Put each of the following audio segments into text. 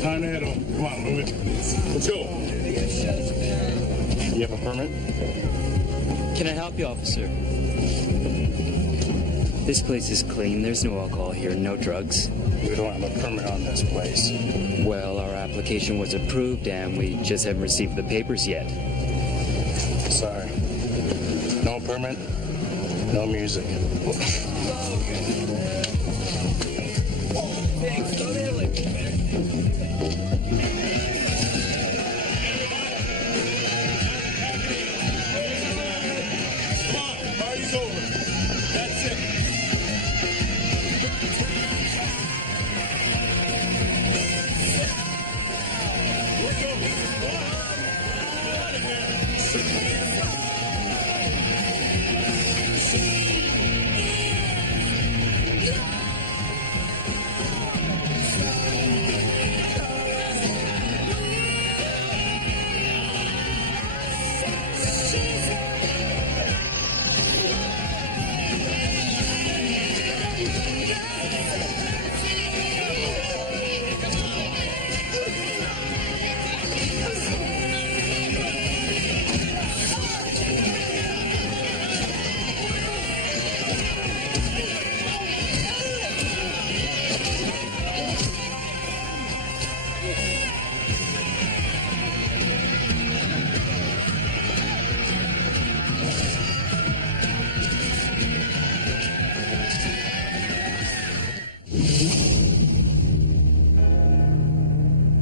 Time to head home. Come on, move it. Let's go. You have a permit? Can I help you, officer? This place is clean. There's no alcohol here, no drugs. We don't have a permit on this place. Well, our application was approved and we just haven't received the papers yet. Sorry. No permit, no music.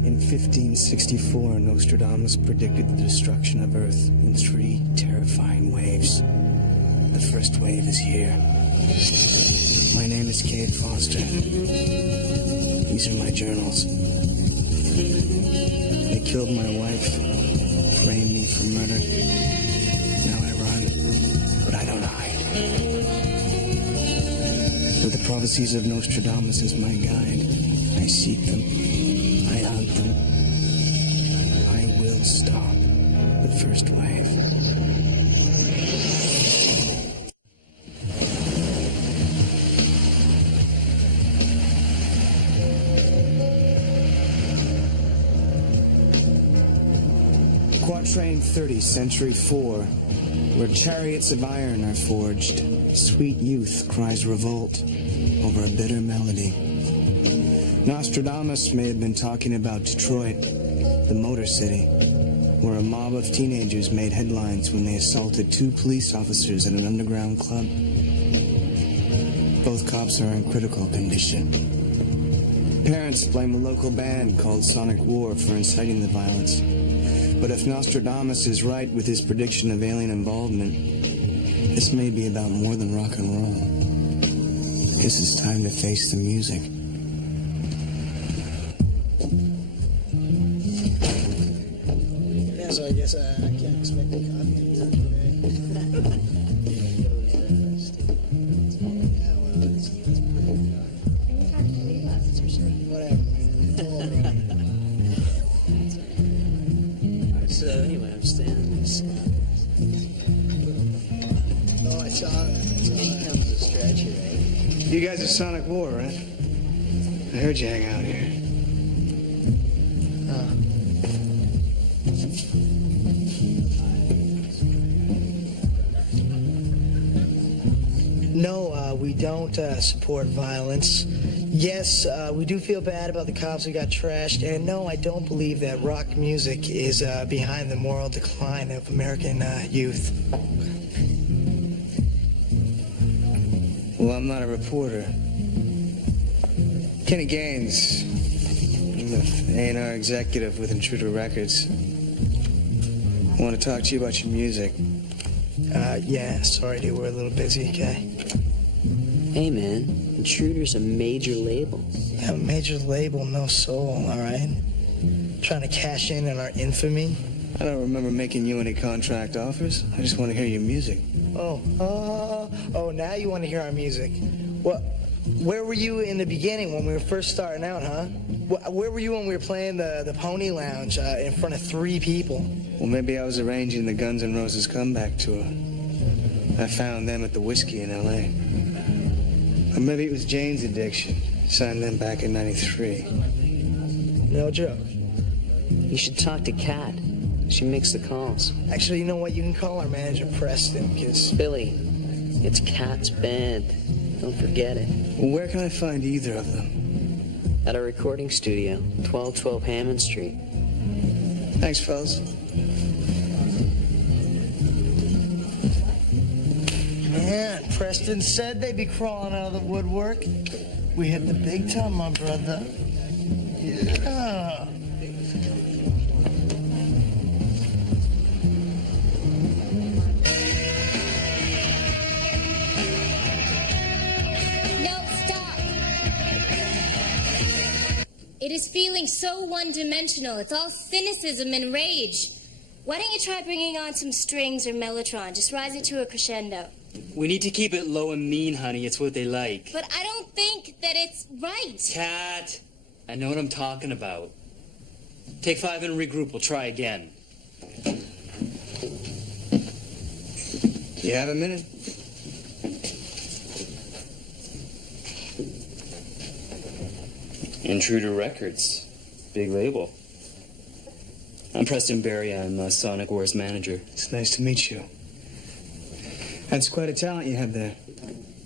In 1564, Nostradamus predicted the destruction of Earth in 3 terrifying waves. The first wave is here. My name is Cade Foster. These are my journals. They killed my wife, framed me for murder. Now I run, but I don't hide. With the prophecies of Nostradamus as my guide, I seek them. I hunt them. I will stop the first wave. Quatrain 30, Century 4, where chariots of iron are forged, sweet youth cries revolt over a bitter melody. Nostradamus may have been talking about Detroit, the Motor City, where a mob of teenagers made headlines when they assaulted 2 police officers at an underground club. Both cops are in critical condition. Parents blame a local band called Sonic War for inciting the violence. But if Nostradamus is right with his prediction of alien involvement, this may be about more than rock and roll. Guess it's time to face the music. Yeah, so I guess I can't expect a copy today. Yeah, well, that's pretty good. Whatever. So anyway, I'm standing. Oh, I saw it. That was a stretch, right? You guys are Sonic War, right? I heard you hang out here. No, we don't support violence. Yes, we do feel bad about the cops who got trashed, and no, I don't believe that rock music is behind the moral decline of American youth. Well, I'm not a reporter. Kenny Gaines, I'm the A&R executive with Intruder Records. I want to talk to you about your music. Yeah, sorry, dude, we're a little busy, okay? Hey, man. Intruder's a major label. Yeah, major label, no soul, all right? Trying to cash in on our infamy. I don't remember making you any contract offers. I just want to hear your music. Oh, now you want to hear our music. Well, where were you in the beginning when we were first starting out, huh? Where were you when we were playing the Pony Lounge in front of 3 people? Well, maybe I was arranging the Guns N' Roses comeback tour. I found them at the Whiskey in L.A. Or maybe it was Jane's Addiction. Signed them back in '93. No joke. You should talk to Kat. She makes the calls. Actually, you know what? You can call our manager, Preston, because... Billy, it's Kat's band. Don't forget it. Well, where can I find either of them? At a recording studio, 1212 Hammond Street. Thanks, fellas. Man, Preston said they'd be crawling out of the woodwork. We hit the big time, my brother. Yeah. No, stop. It is feeling so one-dimensional. It's all cynicism and rage. Why don't you try bringing on some strings or mellotron? Just rise it to a crescendo. We need to keep it low and mean, honey. It's what they like. But I don't think that it's right. Cat, I know what I'm talking about. Take 5 and regroup. We'll try again. You have a minute? Intruder Records. Big label. I'm Preston Barry. I'm Sonic War's manager. It's nice to meet you. That's quite a talent you have there.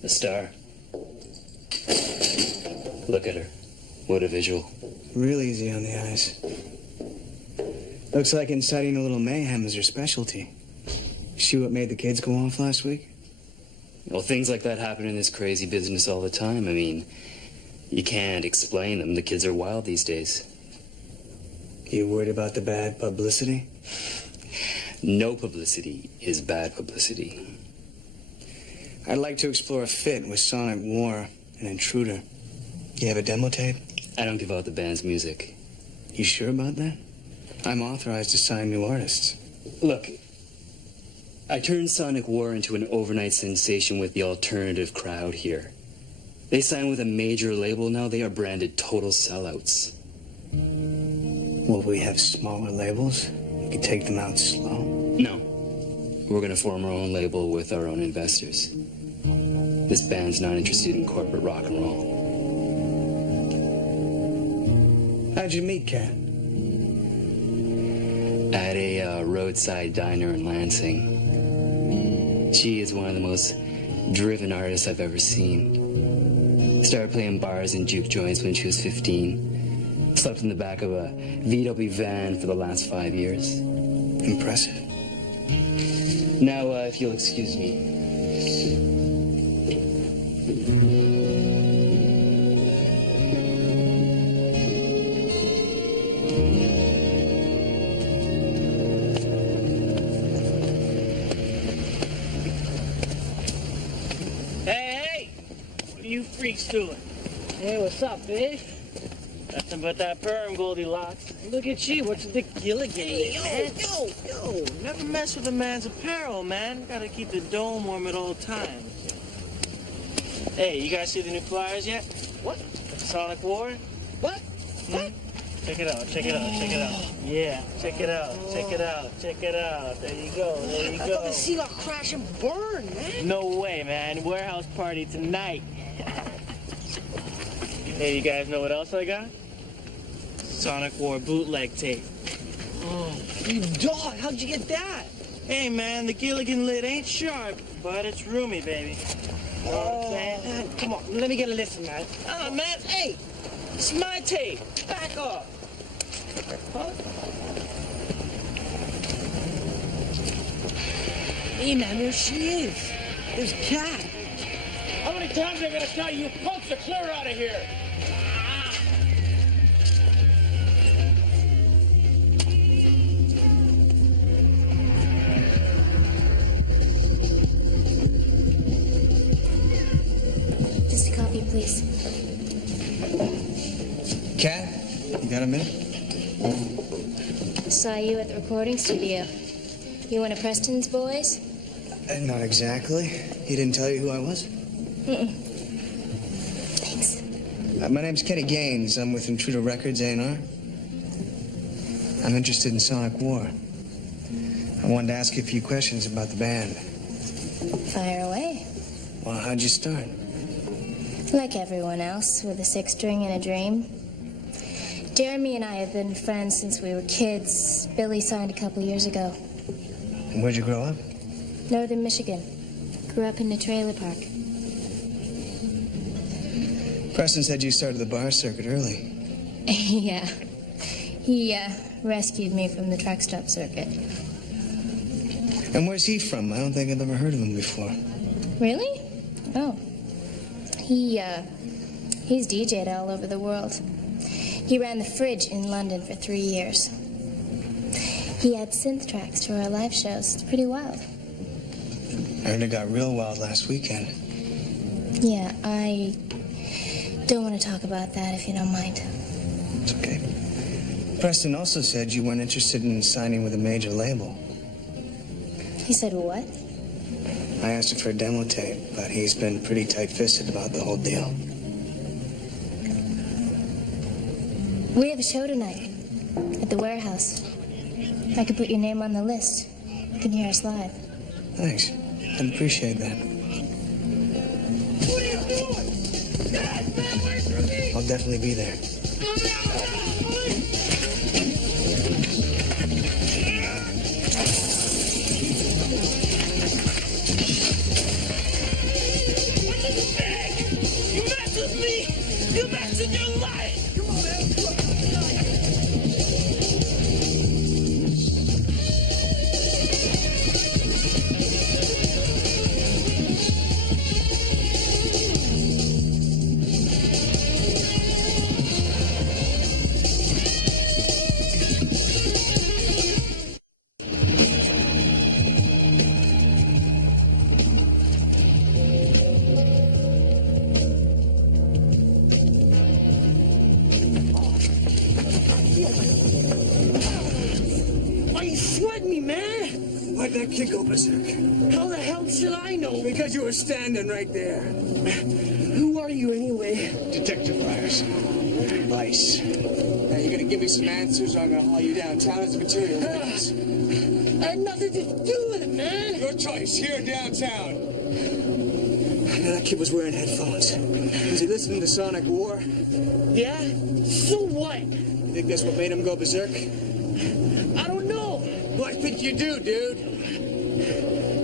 A star. Look at her. What a visual. Real easy on the eyes. Looks like inciting a little mayhem is her specialty. See what made the kids go off last week? Well, things like that happen in this crazy business all the time. I mean, you can't explain them. The kids are wild these days. You worried about the bad publicity? No publicity is bad publicity. I'd like to explore a fit with Sonic War and Intruder. You have a demo tape? I don't give out the band's music. You sure about that? I'm authorized to sign new artists. Look, I turned Sonic War into an overnight sensation with the alternative crowd here. They signed with a major label. Now they are branded total sellouts. Will we have smaller labels? We could take them out slow. No. We're going to form our own label with our own investors. This band's not interested in corporate rock and roll. How'd you meet Kat? At a roadside diner in Lansing. She is one of the most driven artists I've ever seen. Started playing bars and juke joints when she was 15. Slept in the back of a VW van for the last 5 years. Impressive. Now, if you'll excuse me. Hey! What are you freaks doing? Hey, what's up, fish? Nothing but that perm, Goldilocks. Look at you, what's the Gilligan? Yo! Never mess with a man's apparel, man. Gotta keep the dome warm at all times. Hey, you guys see the new flyers yet? What? Sonic War? What? What? Check it out, check it out, check it out. Yeah, check it out, check it out, check it out. There you go, there you I go. thought the sea got crash and burn, man. No way, man. Warehouse party tonight. Hey, you guys know what else I got? Sonic War bootleg tape. You dog, how'd you get that? Hey, man, the Gilligan lid ain't sharp, but it's roomy, baby. You know what I'm saying? Man, come on, let me get a listen, man. Man, hey, it's my tape. Back off. Huh? Hey, man, there she is. There's a cat. How many times am I gonna tell you punks to clear out of here? Just a coffee, please. Cat, you got a minute? Saw you at the recording studio. You one of Preston's boys? Not exactly. He didn't tell you who I was? Thanks. My name's Kenny Gaines. I'm with Intruder Records, A&R. I'm interested in Sonic War. I wanted to ask you a few questions about the band. Fire away. Well, how'd you start? Like everyone else, with a six-string and a dream. Jeremy and I have been friends since we were kids. Billy signed a couple years ago. And where'd you grow up? Northern Michigan. Grew up in a trailer park. Preston said you started the bar circuit early. Yeah. He rescued me from the truck stop circuit. And where's he from? I don't think I've ever heard of him before. Really? Oh. He's DJ'd all over the world. He ran the Fridge in London for 3 years. He had synth tracks to our live shows. It's pretty wild. I heard it got real wild last weekend. Yeah, I don't want to talk about that if you don't mind. It's okay. Preston also said you weren't interested in signing with a major label. He said what? I asked him for a demo tape, but he's been pretty tight-fisted about the whole deal. We have a show tonight at the warehouse. I could put your name on the list. You can hear us live. Thanks. I'd appreciate that. What are you doing? Dad, man, wait for me! I'll definitely be there. You mess with me, you mess with your life. Come on, man. Why you sweating me, man? Why'd that kid go berserk? How the hell should I know? Because you were standing right there. Who are you anyway? Detective Myers. Vice. Now you're gonna give me some answers or I'm gonna haul you downtown as a material witness. I had nothing to do with it, man. Your choice, here downtown. Now that kid was wearing headphones. Was he listening to Sonic War? Yeah? So what? You think that's what made him go berserk? I don't know. Well, I think you do, dude.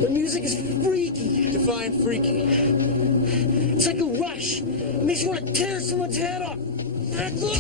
The music is freaky. Define freaky. It's like a rush. It makes you want to tear someone's head off. Look!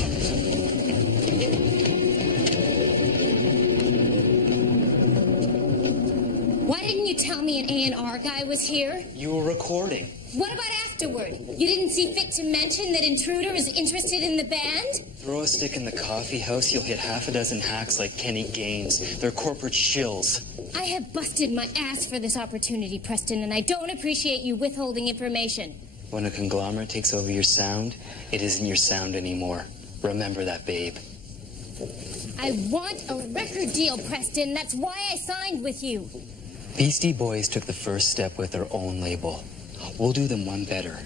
Why didn't you tell me an A&R guy was here? You were recording. What about afterward? You didn't see fit to mention that Intruder is interested in the band? Throw a stick in the coffee house, you'll hit half a dozen hacks like Kenny Gaines. They're corporate shills. I have busted my ass for this opportunity, Preston, and I don't appreciate you withholding information. When a conglomerate takes over your sound, it isn't your sound anymore. Remember that, babe. I want a record deal, Preston. That's why I signed with you. Beastie Boys took the first step with their own label. We'll do them one better.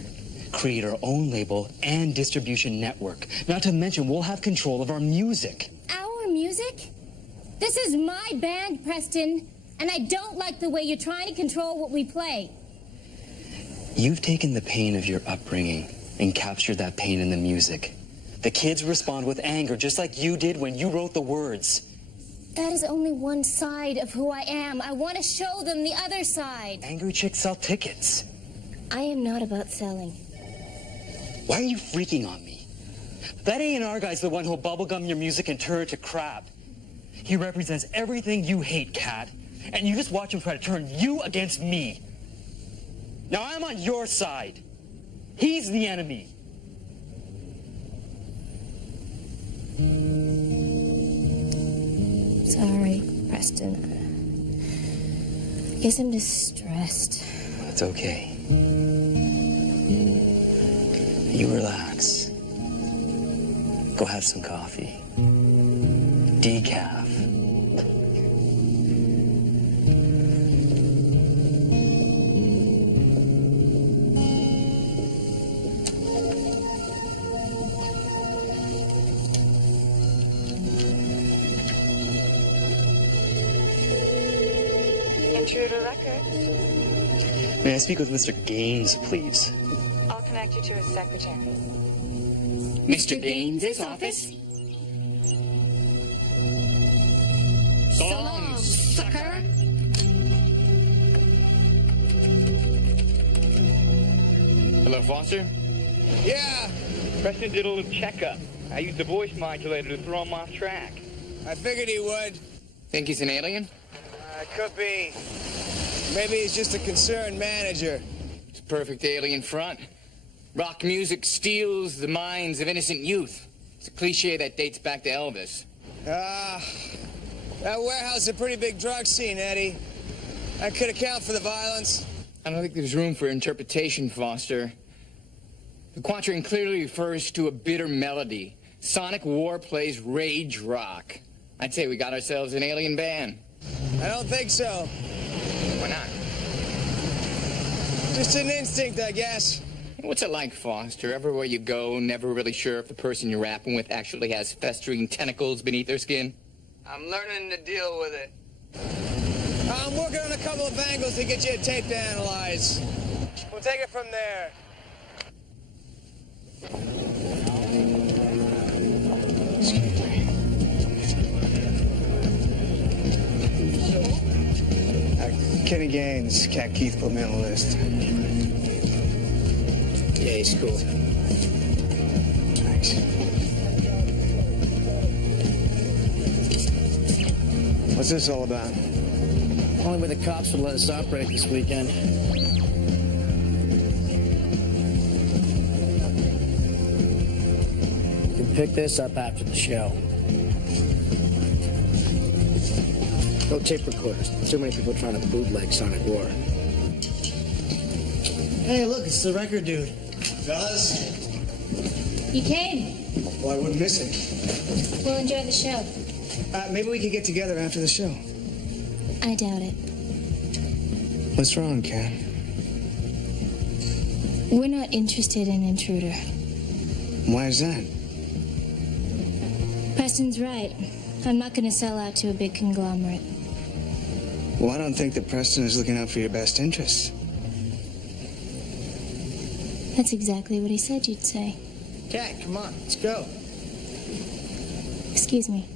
Create our own label and distribution network. Not to mention, we'll have control of our music. Our music? This is my band, Preston, and I don't like the way you're trying to control what we play. You've taken the pain of your upbringing and captured that pain in the music. The kids respond with anger, just like you did when you wrote the words. That is only one side of who I am. I want to show them the other side. Angry chicks sell tickets. I am not about selling. Why are you freaking on me? That A&R guy's the one who'll bubblegum your music and turn it to crap. He represents everything you hate, Kat. And you just watch him try to turn you against me. Now I'm on your side. He's the enemy. Sorry, Preston. I guess I'm just stressed. It's okay. You relax. Go have some coffee. Decaf. Intruder Records. May I speak with Mr. Gaines, please? I'll connect you to his secretary. Mr. Gaines' office? So long, sucker. Hello, Foster? Yeah, Preston did a little checkup. I used the voice modulator to throw him off track. I figured he would. Think he's an alien? Could be. Maybe he's just a concerned manager. It's a perfect alien front. Rock music steals the minds of innocent youth. It's a cliche that dates back to Elvis. That warehouse is a pretty big drug scene, Eddie. That could account for the violence. I don't think there's room for interpretation, Foster. The quatrain clearly refers to a bitter melody. Sonic War plays rage rock. I'd say we got ourselves an alien band. I don't think so. Why not? Just an instinct, I guess. What's it like, Foster? Everywhere you go, never really sure if the person you're rapping with actually has festering tentacles beneath their skin? I'm learning to deal with it. I'm working on a couple of angles to get you a tape to analyze. We'll take it from there. Kenny Gaines, Cat Keith put me on the list. Yeah, he's cool. Thanks. What's this all about? Only way the cops would let us operate this weekend. You can pick this up after the show. No tape recorders. Too many people trying to bootleg Sonic War. Hey, look, it's the record dude. Fellas? You came. Well, I wouldn't miss it. We'll enjoy the show. Maybe we could get together after the show. I doubt it. What's wrong, Kat? We're not interested in Intruder. Why is that? Preston's right. I'm not going to sell out to a big conglomerate. Well, I don't think that Preston is looking out for your best interests. That's exactly what he said you'd say. Cat, come on, let's go. Excuse me.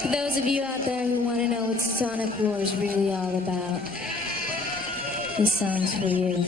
For those of you out there who want to know what Sonic War is really all about, this song's for you.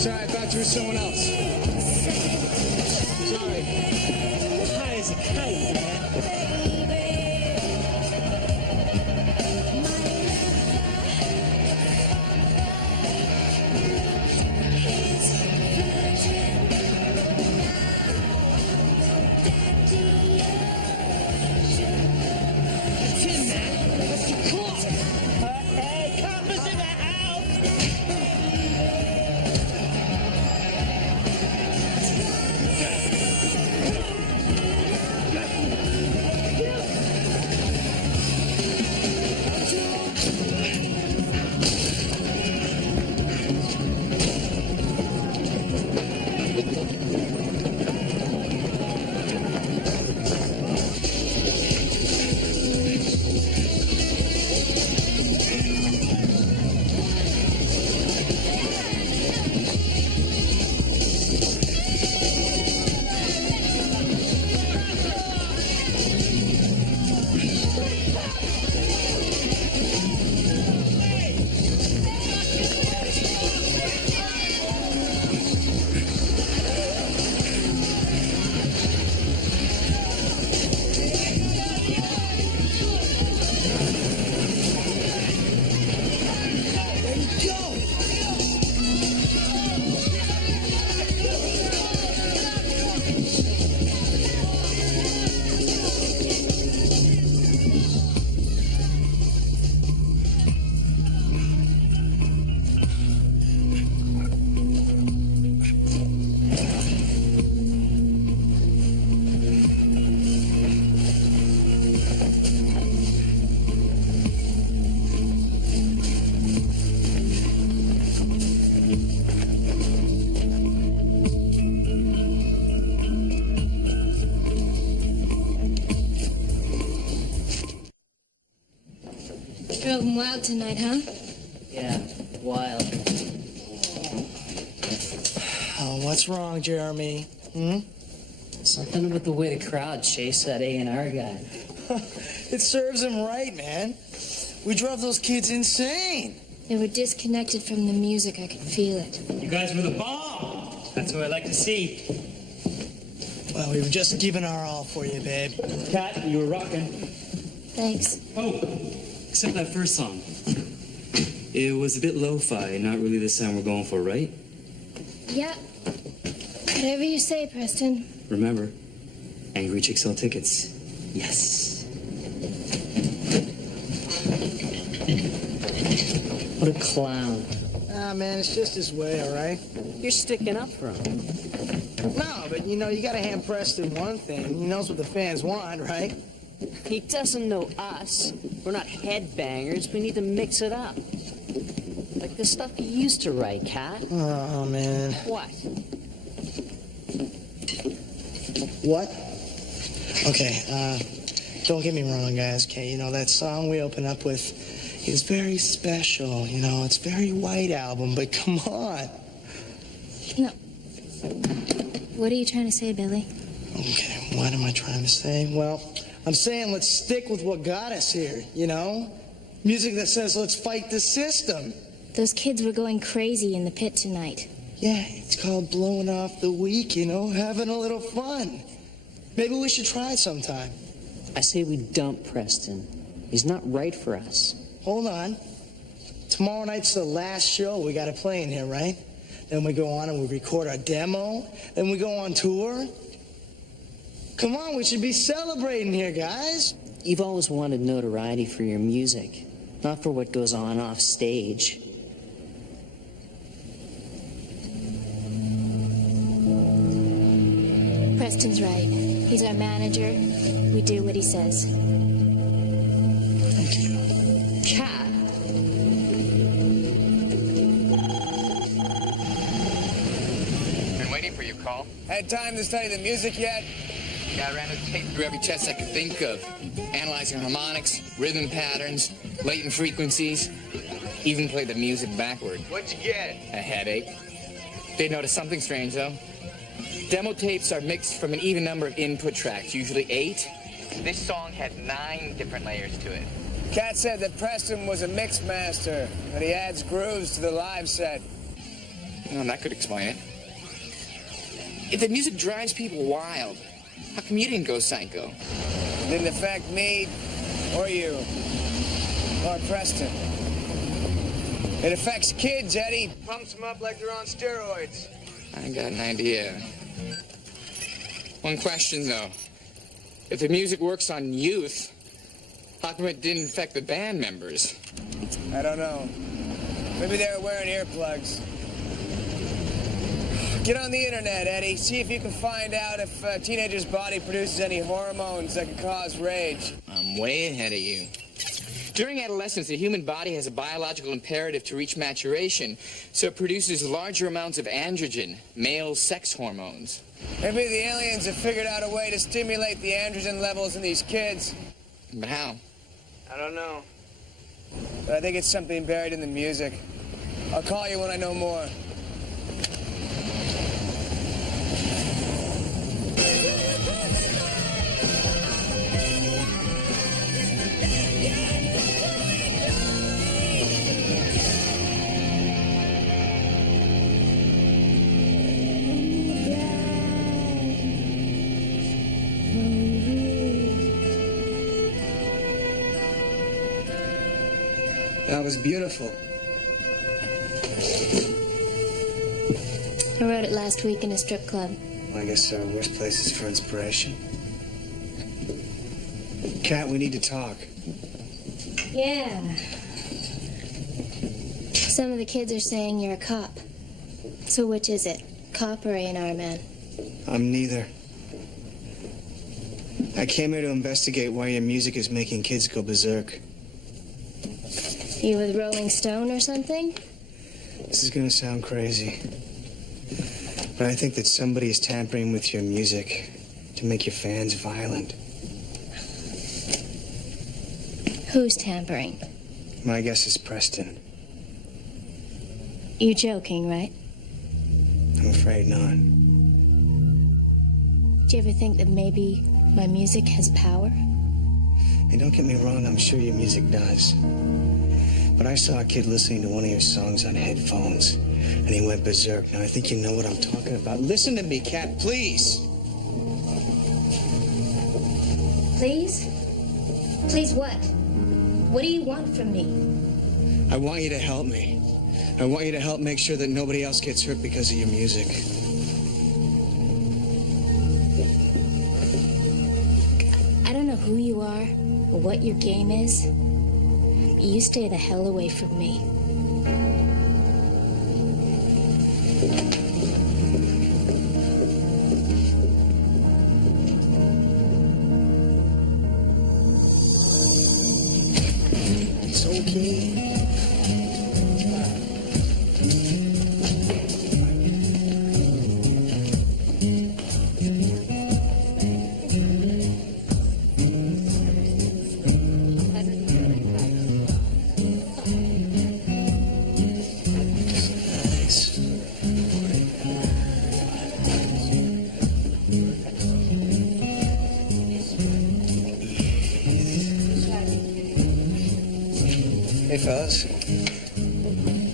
Sorry, I thought you were someone else. Sorry. High as a kite, man. Tim, man. What's the call? Hey, coppers in the house! Drove him wild tonight, huh? Yeah, wild. Oh, what's wrong, Jeremy? Hmm? Something about the way the crowd chased that A&R guy. It serves him right, man. We drove those kids insane. They were disconnected from the music. I could feel it. You guys were the bomb. That's what I like to see. Well, we were just giving our all for you, babe. Kat, you were rocking. Thanks. Oh, except that first song. It was a bit lo-fi, not really the sound we're going for, right? Yeah. Whatever you say, Preston. Remember, angry chicks sell tickets. Yes. What a clown. Ah, man, it's just his way, all right? You're sticking up for him. No, but, you know, you gotta hand Preston one thing. He knows what the fans want, right? He doesn't know us. We're not headbangers. We need to mix it up. Like the stuff you used to write, Kat. Oh, man. What? What? Okay, don't get me wrong, guys, okay? You know, that song we open up with is very special, you know? It's a very white album, but come on. No. What are you trying to say, Billy? Okay, what am I trying to say? Well, I'm saying let's stick with what got us here, you know? Music that says let's fight the system. Those kids were going crazy in the pit tonight. Yeah, it's called blowing off the week, you know, having a little fun. Maybe we should try it sometime. I say we dump Preston. He's not right for us. Hold on. Tomorrow night's the last show we got to play in here, right? Then we go on and we record our demo. Then we go on tour. Come on, we should be celebrating here, guys. You've always wanted notoriety for your music, not for what goes on off stage. Preston's right. He's our manager. We do what he says. Thank you. Kat. Call? Had time to study the music yet? Yeah, I ran a tape through every test I could think of. Analyzing harmonics, rhythm patterns, latent frequencies. Even played the music backward. What'd you get? A headache. Did notice something strange, though. Demo tapes are mixed from an even number of input tracks, usually 8. This song had 9 different layers to it. Cat said that Preston was a mix master, and he adds grooves to the live set. Well, that could explain it. If the music drives people wild, how come you didn't go psycho? Didn't affect me, or you, or Preston. It affects kids, Eddie. Pumps them up like they're on steroids. I got an idea. One question, though. If the music works on youth, how come it didn't affect the band members? I don't know. Maybe they were wearing earplugs. Get on the internet, Eddie. See if you can find out if a teenager's body produces any hormones that can cause rage. I'm way ahead of you. During adolescence, the human body has a biological imperative to reach maturation, so it produces larger amounts of androgen, male sex hormones. Maybe the aliens have figured out a way to stimulate the androgen levels in these kids. But how? I don't know. But I think it's something buried in the music. I'll call you when I know more. That was beautiful. I wrote it last week in a strip club. Well, I guess there are worse places for inspiration. Kat, we need to talk. Yeah. Some of the kids are saying you're a cop. So which is it? Cop or A&R man? I'm neither. I came here to investigate why your music is making kids go berserk. You with Rolling Stone or something? This is gonna sound crazy, but I think that somebody is tampering with your music to make your fans violent. Who's tampering? My guess is Preston. You joking, right? I'm afraid not. Do you ever think that maybe my music has power? Hey, don't get me wrong, I'm sure your music does. But I saw a kid listening to one of your songs on headphones, and he went berserk. Now, I think you know what I'm talking about. Listen to me, Kat, please. Please? Please what? What do you want from me? I want you to help me. I want you to help make sure that nobody else gets hurt because of your music. I don't know who you are or what your game is. You stay the hell away from me. It's okay. Hey, fellas.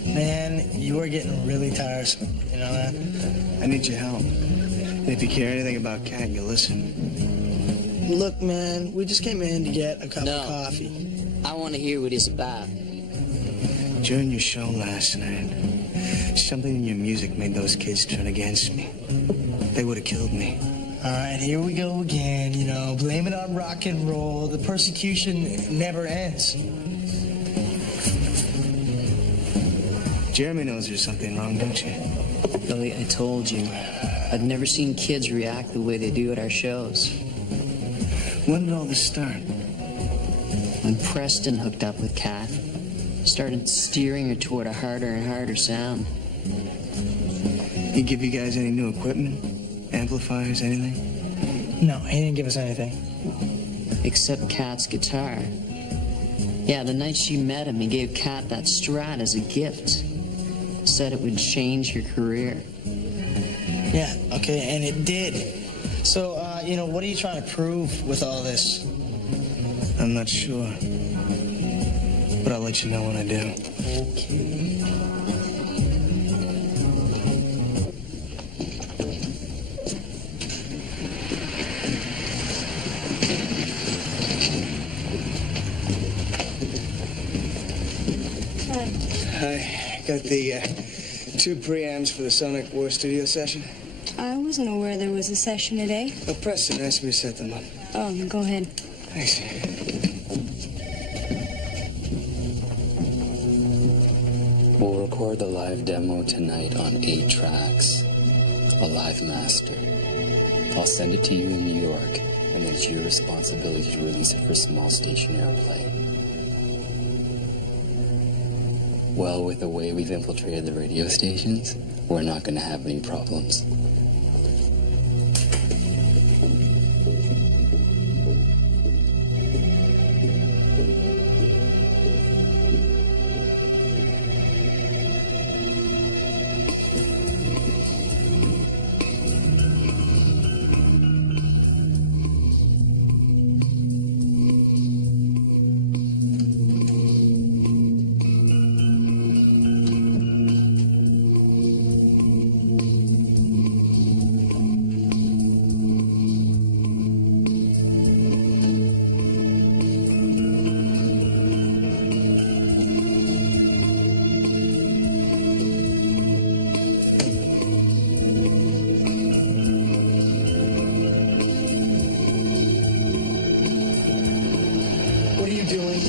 Man, you are getting really tiresome. You know that? I need your help. And if you care anything about Kat, you'll listen. Look, man, we just came in to get a cup of coffee. I want to hear what it's about. During your show last night, something in your music made those kids turn against me. They would have killed me. All right, here we go again, you know, blame it on rock and roll. The persecution never ends. Jeremy knows there's something wrong, don't you? Billy, I told you. I've never seen kids react the way they do at our shows. When did all this start? When Preston hooked up with Kat, started steering her toward a harder and harder sound. He give you guys any new equipment? amplifiers, anything? No, he didn't give us anything. Except Kat's guitar. Yeah, the night she met him, he gave Kat that Strat as a gift. Said it would change her career. Yeah, okay, and it did. So, what are you trying to prove with all this? I'm not sure. But I'll let you know when I do. Okay. I got the 2 preamps for the Sonic War studio session. I wasn't aware there was a session today. Oh, Preston asked me to set them up. Oh, go ahead. Thanks. We'll record the live demo tonight on 8 tracks. A live master. I'll send it to you in New York, and then it's your responsibility to release it for small station airplay. Well, with the way we've infiltrated the radio stations, we're not going to have any problems. What are you doing?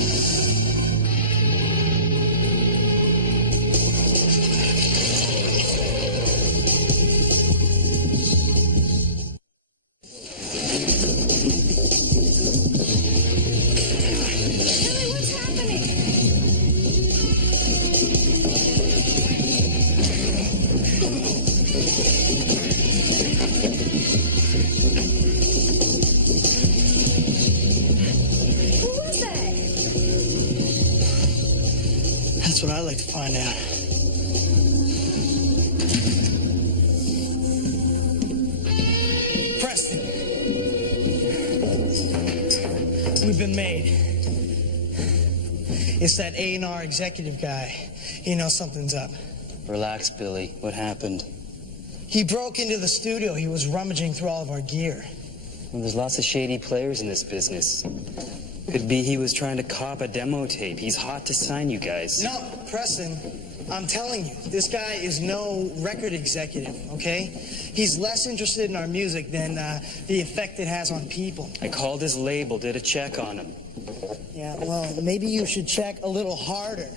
That's what I'd like to find out. Preston. We've been made. It's that A&R executive guy. He knows something's up. Relax, Billy. What happened? He broke into the studio. He was rummaging through all of our gear. Well, there's lots of shady players in this business. Could be he was trying to cop a demo tape. He's hot to sign you guys. No, Preston, I'm telling you, this guy is no record executive, okay? He's less interested in our music than the effect it has on people. I called his label, did a check on him. Yeah, well, maybe you should check a little harder.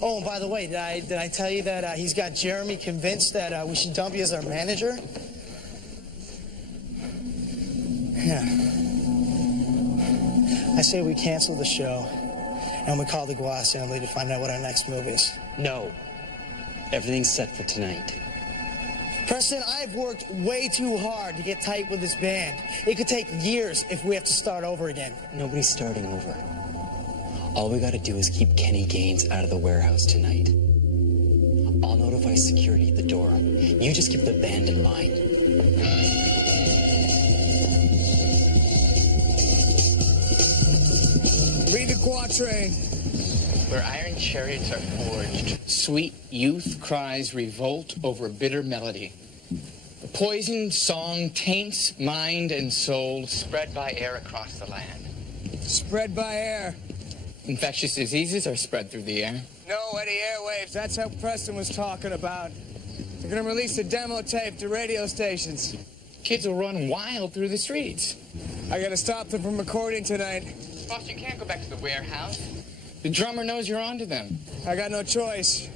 Oh, and by the way, did I tell you that he's got Jeremy convinced that we should dump you as our manager? Yeah. I say we cancel the show, and we call the Gua Assembly to find out what our next move is. No. Everything's set for tonight. Preston, I've worked way too hard to get tight with this band. It could take years if we have to start over again. Nobody's starting over. All we gotta do is keep Kenny Gaines out of the warehouse tonight. I'll notify security at the door. You just keep the band in line. Read the quatrain. Where iron chariots are forged, sweet youth cries revolt over a bitter melody. The poisoned song taints mind and soul, spread by air across the land. Spread by air. Infectious diseases are spread through the air. No, Eddie, airwaves. That's how Preston was talking about. They're gonna release a demo tape to radio stations. Kids will run wild through the streets. I gotta stop them from recording tonight. Boss, you can't go back to the warehouse. The drummer knows you're onto them. I got no choice.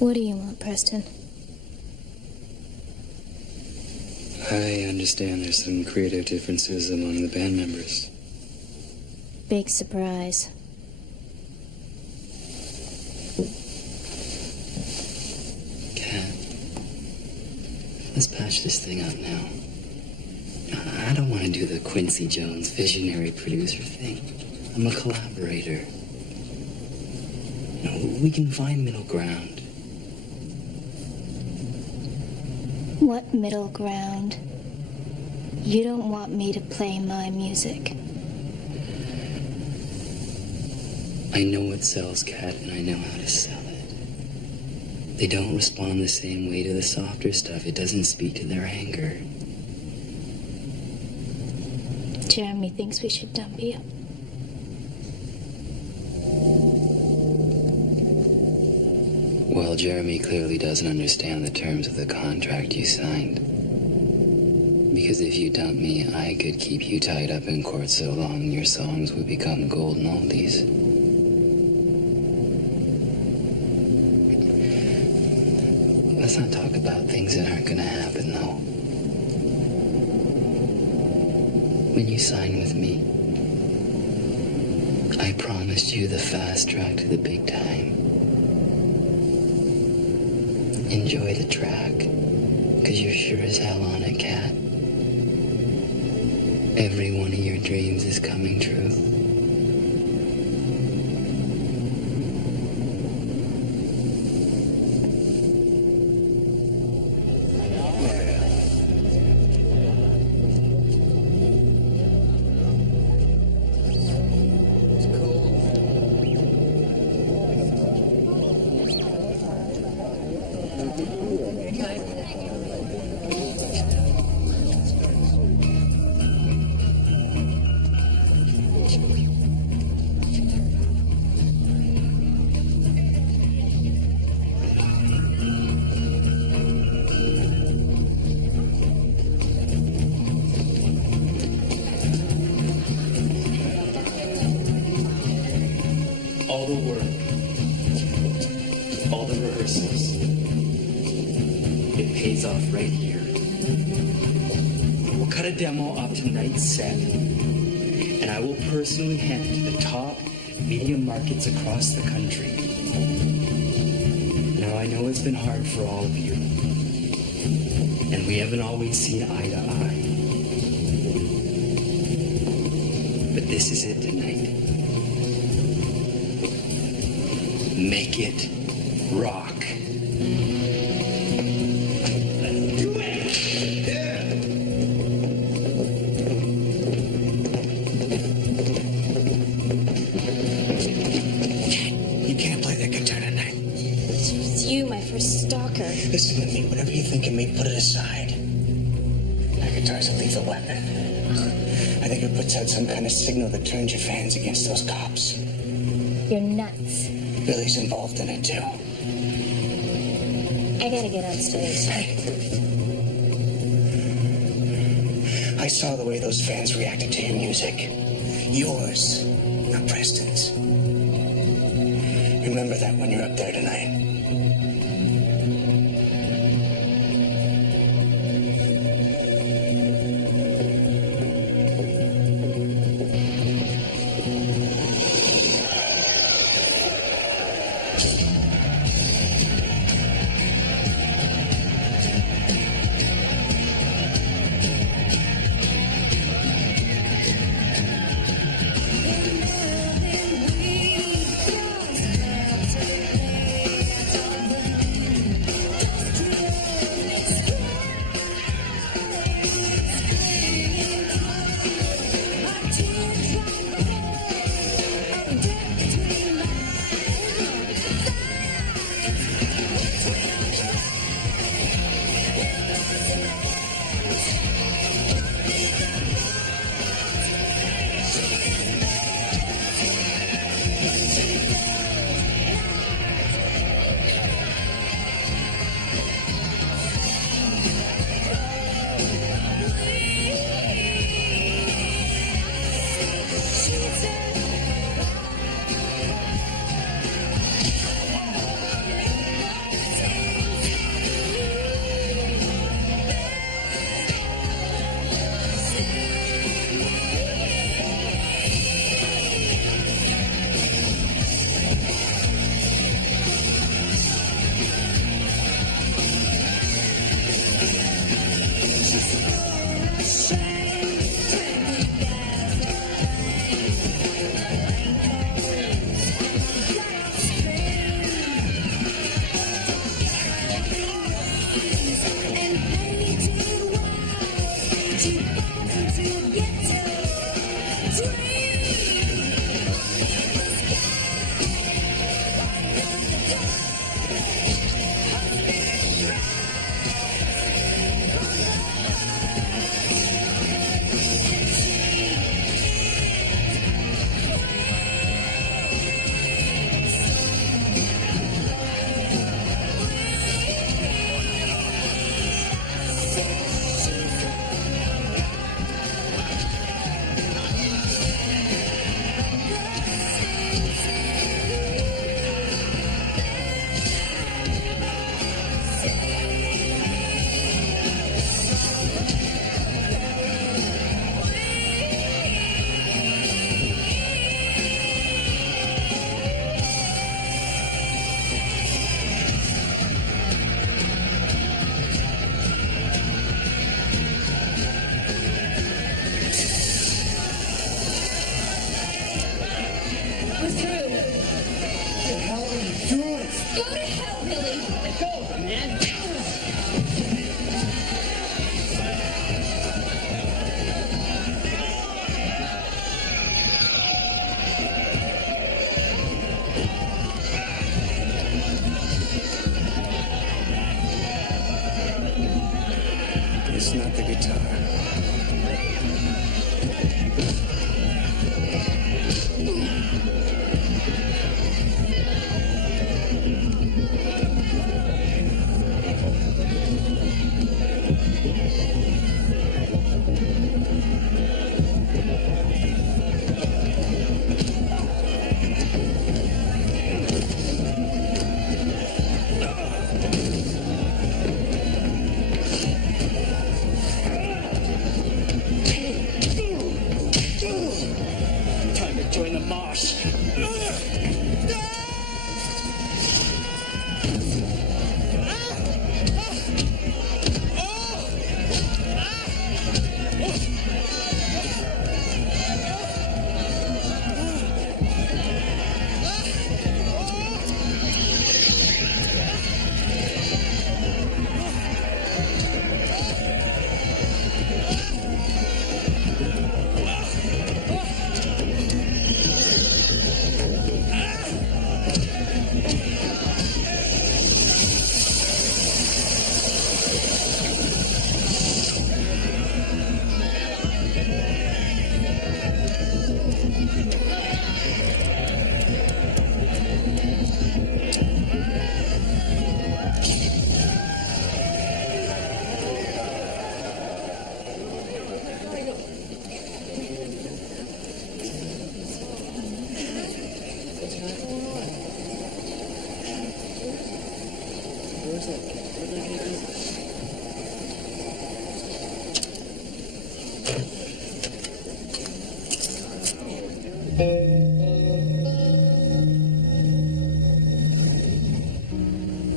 What do you want, Preston? I understand there's some creative differences among the band members. Big surprise. Kat, let's patch this thing up now. I don't want to do the Quincy Jones visionary producer thing. I'm a collaborator. We can find middle ground. What middle ground? You don't want me to play my music. I know what sells, Kat, and I know how to sell it. They don't respond the same way to the softer stuff. It doesn't speak to their anger. Jeremy thinks we should dump you. Well, Jeremy clearly doesn't understand the terms of the contract you signed. Because if you dump me, I could keep you tied up in court so long your songs would become golden oldies. Let's not talk about things that aren't gonna happen, though. When you sign with me, I promised you the fast track to the big time. Enjoy the track, because you're sure as hell on it, Kat. Every one of your dreams is coming true. All the work, all the rehearsals, it pays off right here. We'll cut a demo up to night 7, and I will personally hand it to the top media markets across the country. Now, I know it's been hard for all of you, and we haven't always seen eye to eye. But this is it tonight. Make it rock. Let's do it! Yeah. You can't play that guitar tonight. It's you, my first stalker. Listen to me. Whatever you think of me, put it aside. That guitar's a lethal weapon. I think it puts out some kind of signal that turns your fans against those cops. You're nuts. Billy's involved in it, too. I gotta get on stage. Hey. I saw the way those fans reacted to your music. Yours, not Preston's. Remember that when you're up there tonight. voice, not the guitar. Time to join the mosh.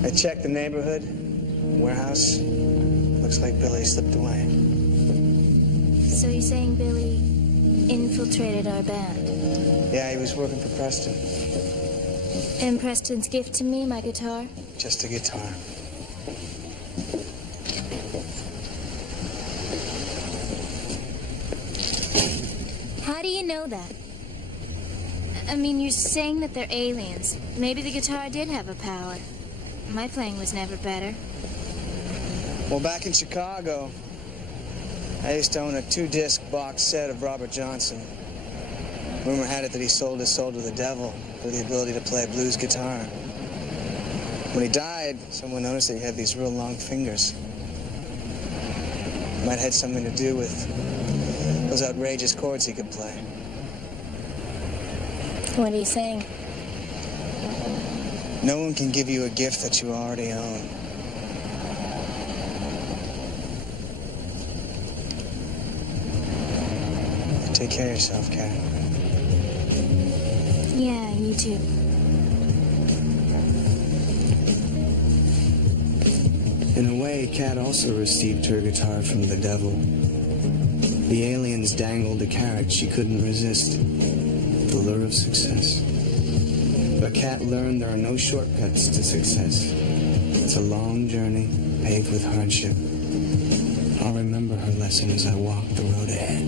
I checked the neighborhood, warehouse. Looks like Billy slipped away. So you're saying Billy infiltrated our band? Yeah, he was working for Preston. And Preston's gift to me, my guitar? Just a guitar. How do you know that? I mean, you're saying that they're aliens. Maybe the guitar did have a power. My playing was never better. Well, back in Chicago, I used to own a 2-disc box set of Robert Johnson. Rumor had it that he sold his soul to the devil for the ability to play a blues guitar. When he died, someone noticed that he had these real long fingers. Might have had something to do with those outrageous chords he could play. What are you saying? No one can give you a gift that you already own. Take care of yourself, Kat. Yeah, you too. In a way, Kat also received her guitar from the devil. The aliens dangled a carrot she couldn't resist. The lure of success. But Kat learned there are no shortcuts to success. It's a long journey, paved with hardship. I'll remember her lesson as I walk the road ahead.